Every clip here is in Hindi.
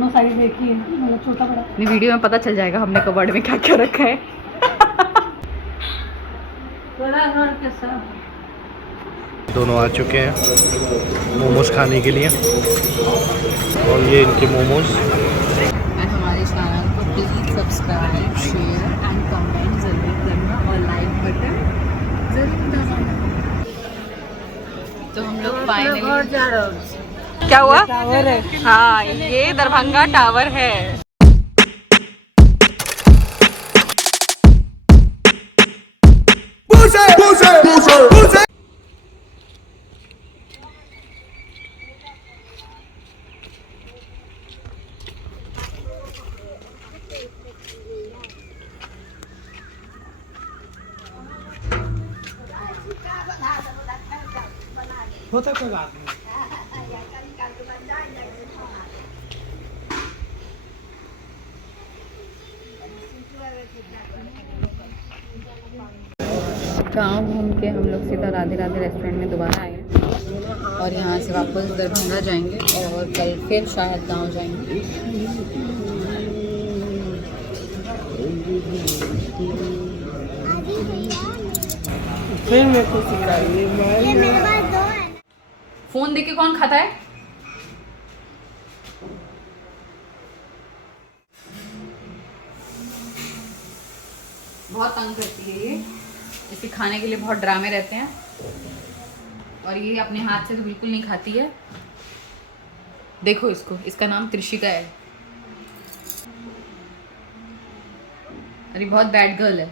दोनों साइड एक ही है, मतलब छोटा बड़ा। नहीं, वीडियो में पता चल जाएगा हमने कबर्ड में क्या क्या रखा है। बड़ा और कैसा। दोनों आ चुके हैं मोमोज खाने के लिए और ये इनके मोमोज। हमारे चैनल को please subscribe, share and comment ज़रूर करना और लाइक बटन ज़रूर दबाना। तो हम लोग फाइनली, क्या हुआ? टावर है। हाँ, ये दरभंगा टावर है। होता कोई बात नहीं। गाँव घूम के हम लोग सीधा राधे राधे रेस्टोरेंट में दोबारा आए हैं और यहाँ से वापस दरभंगा जाएंगे और कल फिर शायद गाँव जाएंगे। फिर मेरे को सिखाइए। फोन देके कौन खाता है? बहुत तंग करती है ये, इसके खाने के लिए बहुत ड्रामे रहते हैं और ये अपने हाथ से तो बिल्कुल नहीं खाती है। देखो इसको, इसका नाम त्रिशिका है। अरे बहुत बैड गर्ल है।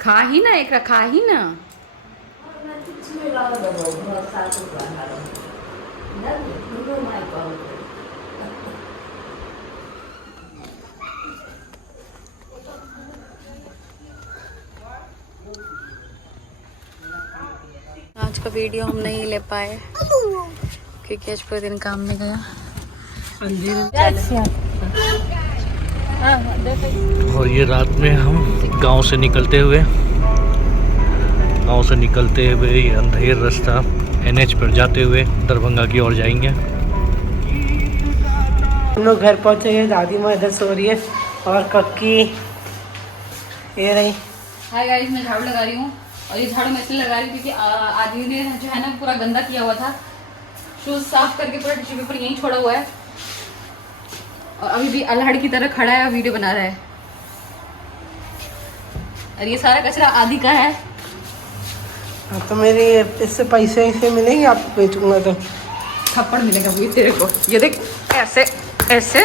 खा ही ना, एक रखा ही ना। आज का वीडियो हम नहीं ले पाए क्योंकि आज पूरे दिन काम में गया। और ये रात में हम गांव से निकलते हुए ये अंधेर रास्ता NH पर जाते हुए दरभंगा की ओर जाएंगे। हम लोग घर पहुंचे हैं, दादी माँ इधर सो रही है और कक्की ये रही। हाय गाइस, मैं झाड़ू लगा रही हूँ और ये झाड़ू मैं इसलिए लगा रही हूँ क्योंकि आदमी ने जो है ना पूरा गंदा किया हुआ था। शूज साफ करके पूरा टिश्यू पेपर यहीं छोड़ा हुआ है और अभी भी अल्हड़ की तरह खड़ा है और वीडियो बना रहा है। और ये सारा कचरा आदि का है। हाँ, तो मेरे इससे पैसे ऐसे मिलेंगे, आपको बेचूंगा तो थप्पड़ मिलेगा भी तेरे को। ये देख, ऐसे ऐसे।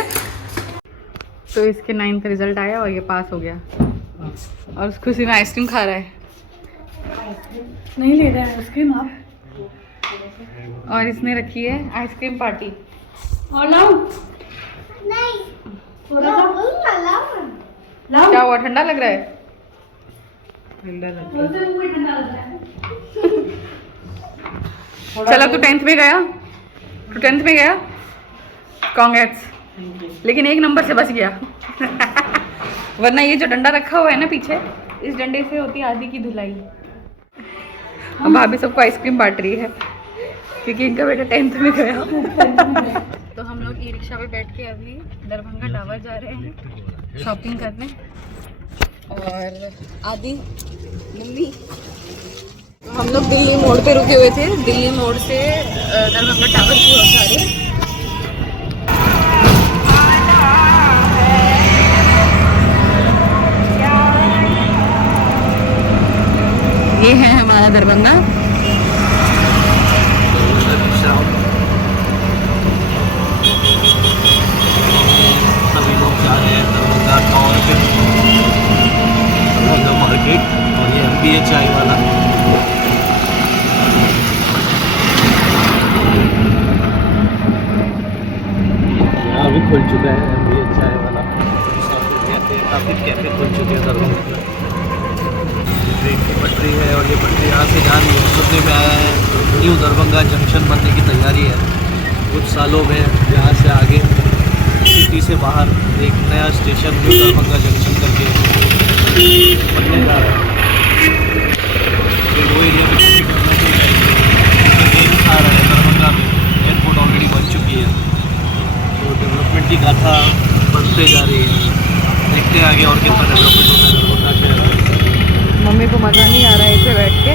तो इसके 9th रिजल्ट आया और ये पास हो गया और उस खुशी में आइसक्रीम खा रहा है। नहीं ले रहा है आइसक्रीम आप? और इसने रखी है आइसक्रीम पार्टी। और लाओ नहीं, थोड़ा सा लाओ। क्या हुआ, ठंडा लग रहा है? ठंडा ठंडा है। चला, तू 10th में गया, तू 10th में गया, कांग्रेस। लेकिन एक नंबर से बच गया। वरना ये जो डंडा रखा हुआ है ना पीछे, इस डंडे से होती है आदि की धुलाई। अब भाभी सबको आइसक्रीम बांट रही है क्योंकि इनका बेटा 10th में गया। तो हम लोग ई रिक्शा पे बैठ के अभी दरभंगा टावर जा रहे हैं शॉपिंग करने। और आदि दिल्ली, हम लोग दिल्ली मोड़ पे रुके हुए थे। दिल्ली मोड़ से दरभंगा टावर की ओर जा रहे हैं। ये है हमारा दरभंगा। सभी लोग जा रहे हैं दरभंगा टावर पे, दरभंगा मार्केट। और ये MBA चाय वाला, यहाँ भी खुल चुका है MBA चाय वाला। काफ़ी कैफे खुल चुके हैं दरभंगा में। ट्रेन की पटरी है और ये पटरी यहाँ से जा रही है। सुनने में आया है न्यू दरभंगा जंक्शन बनने की तैयारी है कुछ सालों में। यहाँ से आगे सिटी से बाहर एक नया स्टेशन न्यू दरभंगा जंक्शन करके बनने जा रहा है। फिर वो एरिया में शिफ्ट करना चाहिए। आ रहा है दरभंगा में एयरपोर्ट ऑलरेडी बन चुकी है, तो डेवलपमेंट की गाथा बनते जा रही है। देखते हैं आगे और कितना डेवलपमेंट होता है दरभंगा शहर में। मम्मी को मज़ा नहीं आ रहा है इसे बैठ के,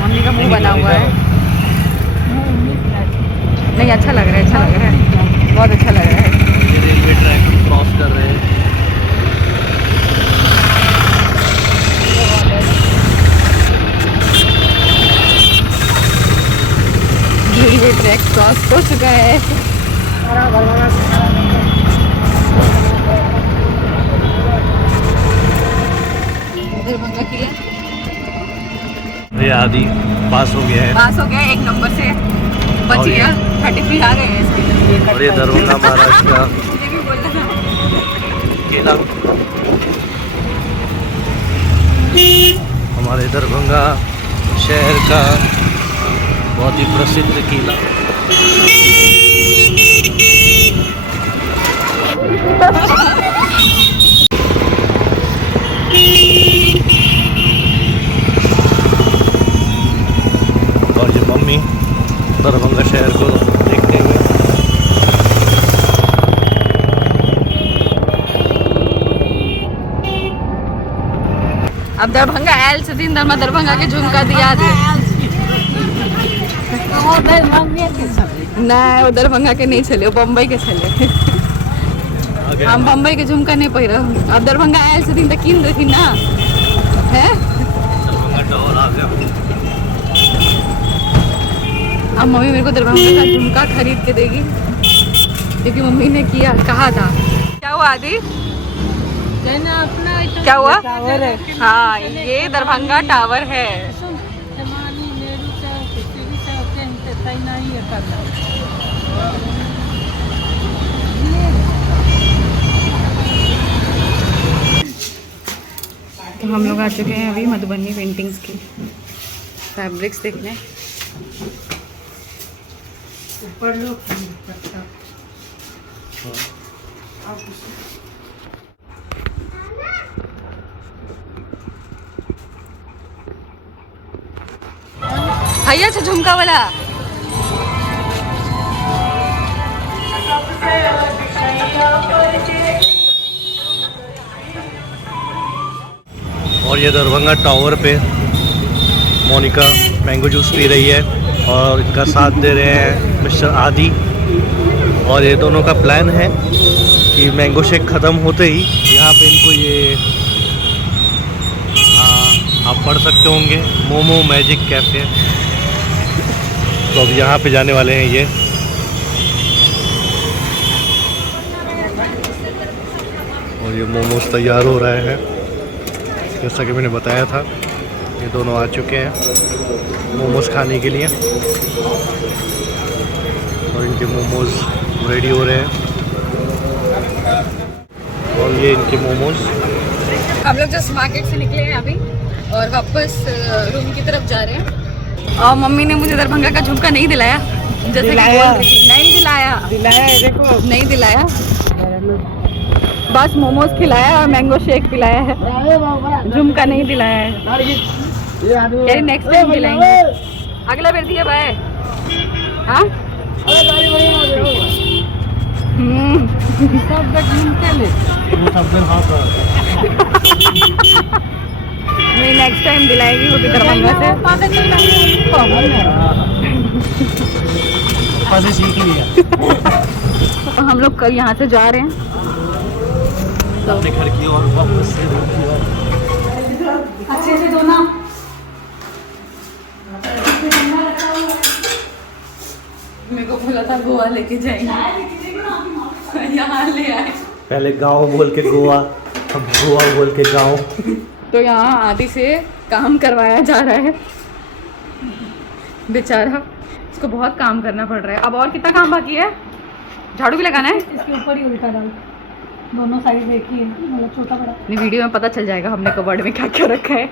मम्मी का मुंह बना हुआ है। नहीं अच्छा लग रहा है, अच्छा लग रहा है, बहुत अच्छा लग रहा है। ये रेलवे ट्रैक क्रॉस कर रहे हैं। रेलवे ट्रैक क्रॉस हो चुका है। दरभंगा किला ये आदि पास हो गया है पास हो गया, 1 नंबर से बच और गया। 33 आ गए हैं इसके। और ये दरभंगा महाराष्ट्र का ये भी बोलना था। किला, हमारे दरभंगा शहर का बहुत ही प्रसिद्ध किला। और जो मम्मी दरभंगा शहर को देखते हुए अब दरभंगा आयल से दिन दरमा दरभंगा के झुमका दिया दे ना, वो दरभंगा के नहीं चले, वो बम्बई के चले। हम बम्बई के झुमका नहीं पहिरा। अब दरभंगा आयल से दिन तक किन देखी ना है। दरभंगा टावर आ गया। अब मम्मी मेरे को दरभंगा का झुमका खरीद के देगी, क्योंकि मम्मी ने किया कहा था। क्या हुआ आदि, क्या हुआ? टावर है। हाँ ये दरभंगा टावर है। तो हम लोग आ चुके हैं अभी मधुबनी पेंटिंग्स की फैब्रिक्स देखने। भैया से झुमका वाला और ये दरभंगा टावर पे मोनिका मैंगो जूस पी रही है और इनका साथ दे रहे हैं मिस्टर आदि। और ये दोनों का प्लान है कि मैंगो शेक ख़त्म होते ही यहाँ पे इनको ये आप पढ़ सकते होंगे मोमो मैजिक कैफ़े। तो अब यहाँ पे जाने वाले हैं ये। और ये मोमोज तैयार हो रहे हैं जैसा कि मैंने बताया था। ये दोनों आ चुके हैं मोमोज खाने के लिए और इनके मोमोज रेडी हो रहे हैं। और ये इनके मोमोज। हम लोग जस्ट मार्केट से निकले हैं अभी और वापस रूम की तरफ जा रहे हैं। और मम्मी ने मुझे दरभंगा का झुमका नहीं दिलाया, जैसे कि बोल रही थी। नहीं दिलाया, देखो नहीं दिलाया, बस मोमोज खिलाया और मैंगो शेक पिलाया है, झुमका नहीं दिलाया है। यार नेक्स्ट टाइम खिलाएंगे, अगला बेर दिया भाई। हाँ नहीं नेक्स्ट टाइम दिलाएगी वो भी दरभंगा से। सीख लिया। तो हम लोग कल यहाँ से जा रहे हैं तो अपने घर की और वापस से रूम की ओर। अच्छे से धोना। मेरे को बोला था गोवा लेके जाएंगे, यहाँ ले आए। पहले गांव बोल के गोवा, अब गोवा बोल के गांव। तो यहाँ आदि से काम करवाया जा रहा है, बेचारा इसको बहुत काम करना पड़ रहा है। अब और कितना काम बाकी है? झाड़ू भी लगाना है। इसके ऊपर ही उल्टा डाल, दोनों साइड एक ही है, मतलब छोटा बड़ा। नहीं वीडियो में पता चल जाएगा हमने कबर्ड में क्या क्या रखा है।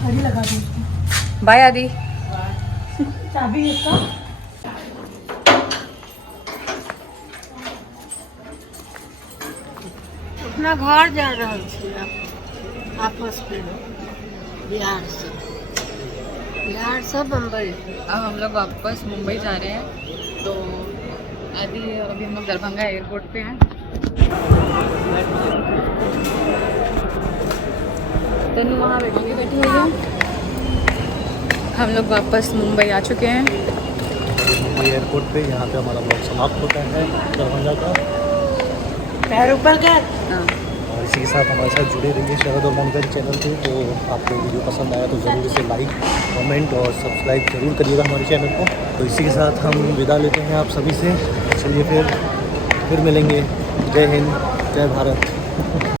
घड़ी लगा दो उसको। बाय आदि। चाबी इसका अपना घर जा रहा छी आपस में बिहार से मुंबई। अब हम लोग वापस मुंबई जा रहे हैं। तो अभी हम लोग दरभंगा एयरपोर्ट पे हैं। तनु वहाँ बैठी हुई है। हम लोग वापस मुंबई आ चुके हैं। मुंबई एयरपोर्ट पे यहाँ पे हमारा ब्लॉग समाप्त होता है दरभंगा का। पैर ऊपर कर। हाँ। और इसी के साथ हमारे साथ जुड़े रहिए शरद और मनगढ़ चैनल पे। तो आपको वीडियो पसंद आया तो ज़रूर इसे लाइक, कमेंट और सब्सक्राइब जरूर करिएगा हमारे चैनल को। तो इसी के साथ हम विदा लेते हैं आप सभी से। चलिए फिर मिलेंगे। जय हिंद, जय भारत।